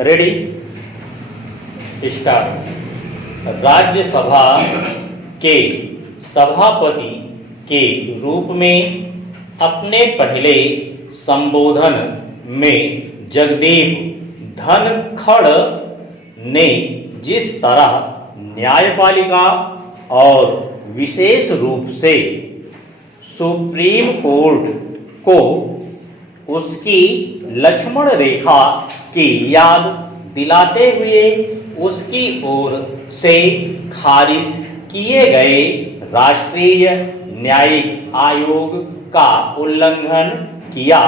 Ready start. Rajya Sabha के सभापति के रूप में अपने पहले संबोधन में जगदीप धनखड़ ने जिस तरह न्यायपालिका और विशेष रूप से सुप्रीम कोर्ट को उसकी लक्ष्मण रेखा की याद दिलाते हुए उसकी ओर से खारिज किए गए राष्ट्रीय न्यायिक आयोग का उल्लंघन किया,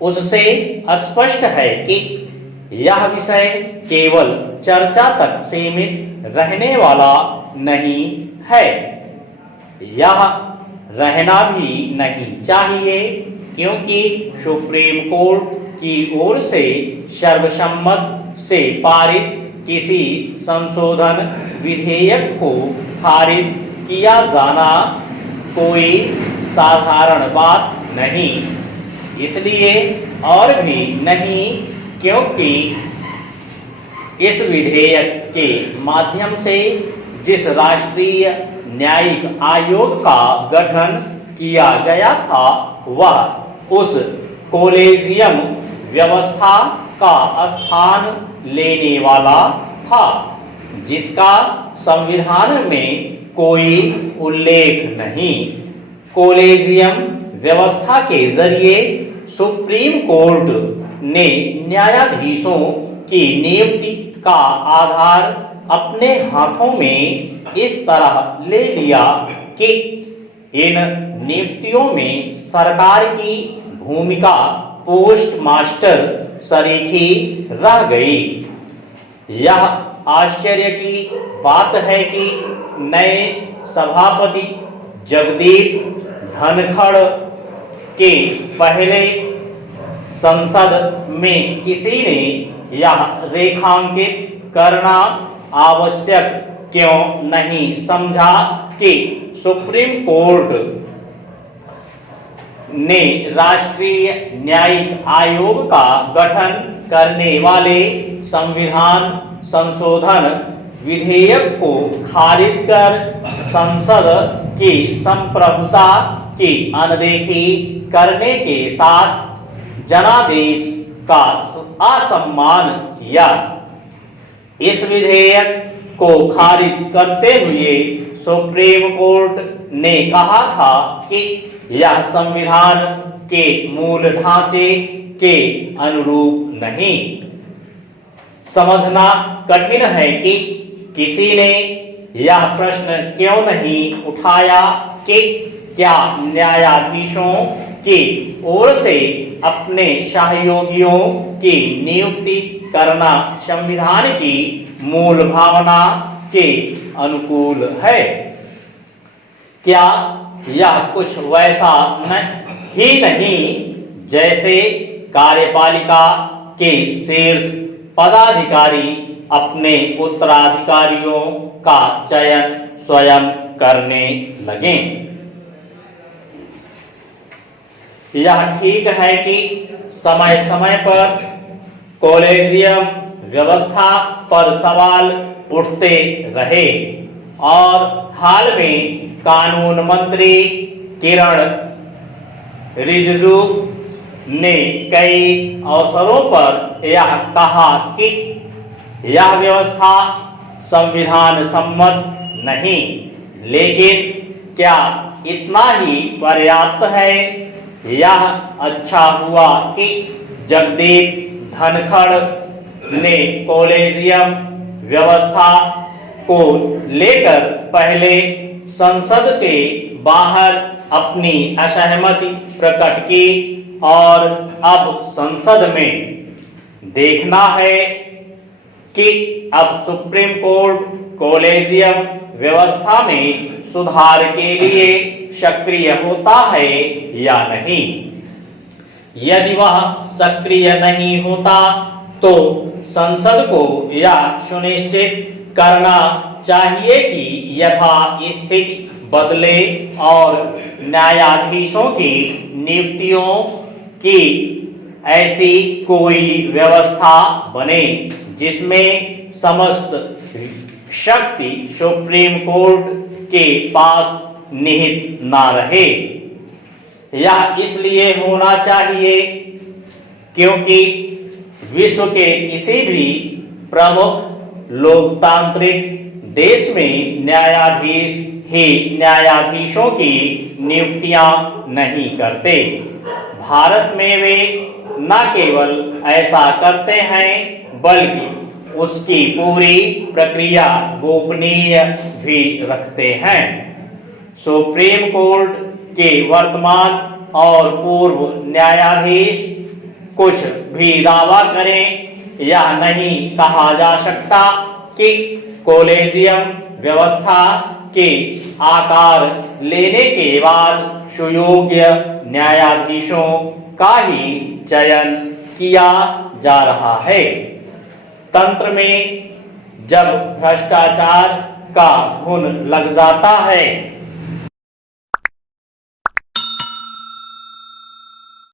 उससे स्पष्ट है कि यह विषय केवल चर्चा तक सीमित रहने वाला नहीं है। यह रहना भी नहीं चाहिए, क्योंकि सुप्रीम कोर्ट की ओर से सर्वसम्मत से पारित किसी संशोधन विधेयक को खारिज किया जाना कोई साधारण बात नहीं, इसलिए और भी नहीं क्योंकि इस विधेयक के माध्यम से जिस राष्ट्रीय न्यायिक आयोग का गठन किया गया था वह उस कॉलेजियम व्यवस्था का स्थान लेने वाला था, जिसका संविधान में कोई उल्लेख नहीं। कॉलेजियम व्यवस्था के जरिए सुप्रीम कोर्ट ने न्यायाधीशों की नियुक्ति का आधार अपने हाथों में इस तरह ले लिया कि इन नियुक्तियों में सरकार की भूमिका पोस्ट मास्टर सरीखी रह गई। यह आश्चर्य की बात है कि नए सभापति जगदीप धनखड़ के पहले संसद में किसी ने यह रेखांकित करना आवश्यक क्यों नहीं समझा कि सुप्रीम कोर्ट ने राष्ट्रीय न्यायिक आयोग का गठन करने वाले संविधान संशोधन विधेयक को खारिज कर संसद की संप्रभुता की अनदेखी करने के साथ जनादेश का असम्मान किया। इस विधेयक को खारिज करते हुए सुप्रीम कोर्ट ने कहा था कि यह संविधान के मूल ढांचे के अनुरूप नहीं। समझना कठिन है कि किसी ने यह प्रश्न क्यों नहीं उठाया कि क्या न्यायाधीशों की ओर से अपने सहयोगियों की नियुक्ति करना संविधान की मूल भावना के अनुकूल है। क्या यह कुछ वैसा ही नहीं जैसे कार्यपालिका के शीर्ष पदाधिकारी अपने उत्तराधिकारियों का चयन स्वयं करने लगे। यह ठीक है कि समय समय पर कॉलेजियम व्यवस्था पर सवाल उठते रहे और हाल में कानून मंत्री किरण रिजिजू ने कई अवसरों पर यह कहा कि यह व्यवस्था संविधान सम्मत नहीं, लेकिन क्या इतना ही पर्याप्त है? यह अच्छा हुआ कि जगदीप धनखड़ ने कॉलेजियम व्यवस्था को लेकर पहले संसद के बाहर अपनी असहमति प्रकट की और अब संसद में देखना है कि अब सुप्रीम कोर्ट कॉलेजियम व्यवस्था में सुधार के लिए सक्रिय होता है या नहीं। यदि वह सक्रिय नहीं होता तो संसद को यह सुनिश्चित करना चाहिए कि यथास्थिति बदले और न्यायाधीशों की नियुक्तियों की ऐसी कोई व्यवस्था बने जिसमें समस्त शक्ति सुप्रीम कोर्ट के पास निहित ना रहे। यह इसलिए होना चाहिए क्योंकि विश्व के किसी भी प्रमुख लोकतांत्रिक देश में न्यायाधीश ही न्यायाधीशों की नियुक्तियां नहीं करते। भारत में वे न केवल ऐसा करते हैं बल्कि उसकी पूरी प्रक्रिया गोपनीय भी रखते हैं। सुप्रीम कोर्ट के वर्तमान और पूर्व न्यायाधीश कुछ भी दावा करें, यह नहीं कहा जा सकता कि कॉलेजियम व्यवस्था के आकार लेने के बाद सुयोग्य न्यायाधीशों का ही चयन किया जा रहा है। तंत्र में जब भ्रष्टाचार का घुन लग जाता है